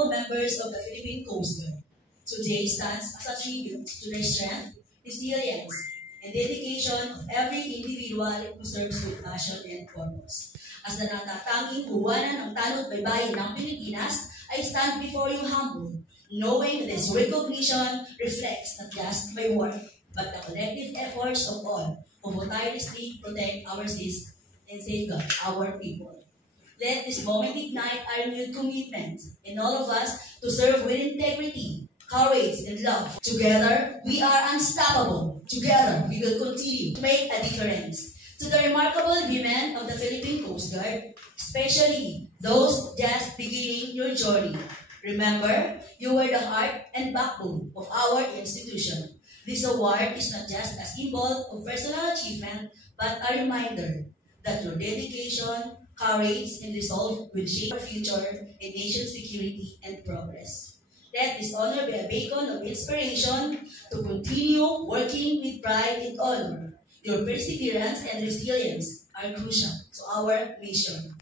honorable members of the Philippine Coast Guard. Today stands as a tribute to their strength, resilience, and dedication of every individual who serves with passion and purpose. As the natatanging buwanan ng tanod baybayin ng Pilipinas, I stand before you humble, knowing this recognition reflects not just my work, but the collective efforts of all who will tirelessly protect our seas and safeguard our people. Let this moment ignite our renewed commitment in all of us to serve with integrity, courage, and love. Together, we are unstoppable. Together, we will continue to make a difference. To the remarkable women of the Philippine Coast Guard, especially those just beginning your journey, remember, you were the heart and backbone of our institution. This award is not just a symbol of personal achievement, but a reminder that your dedication, courage, and resolve will shape our future in nation security and progress. Let this honor be a beacon of inspiration to continue working with pride and honor. Your perseverance and resilience are crucial to our mission.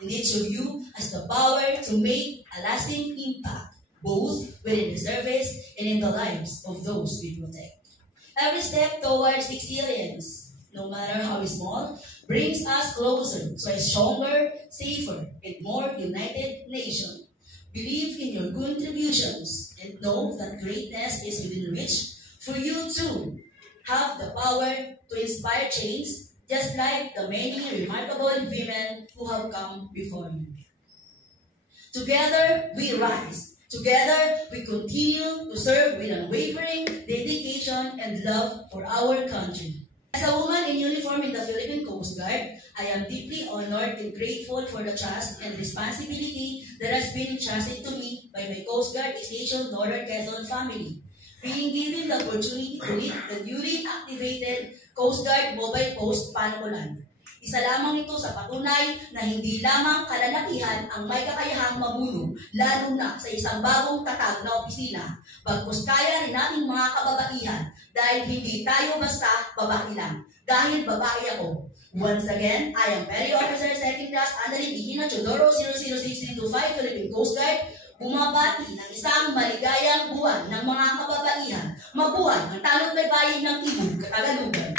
And each of you has the power to make a lasting impact, both within the service and in the lives of those we protect. Every step towards excellence, no matter how small, brings us closer to a stronger, safer, and more united nation. Believe in your contributions and know that greatness is within reach for you too. Have the power to inspire change, just like the many remarkable women who have come before you. Together we rise. Together we continue to serve with unwavering dedication and love for our country. As a woman in uniform in the Philippine Coast Guard, I am deeply honored and grateful for the trust and responsibility that has been entrusted to me by my Coast Guard Station Northern Quezon family. Being given the opportunity to lead the newly activated Coast Guard Mobile Post Panukulan. Isa lamang ito sa patunay na hindi lamang kalalakihan ang may kakayahang mamuno, lalo na sa isang bagong tatag na opisina, bagkus kaya rin nating mga kababaihan dahil hindi tayo basta babae lang, dahil babae ako. Once again, I am Petty Officer 2nd Class Annalyn Ihina Chodoro 006325 Philippine Coast Guard, bumabati ng isang maligayang buwan ng mga kababaihan. Mabuhay ang tanod baybayin ng Timog Katagalugan.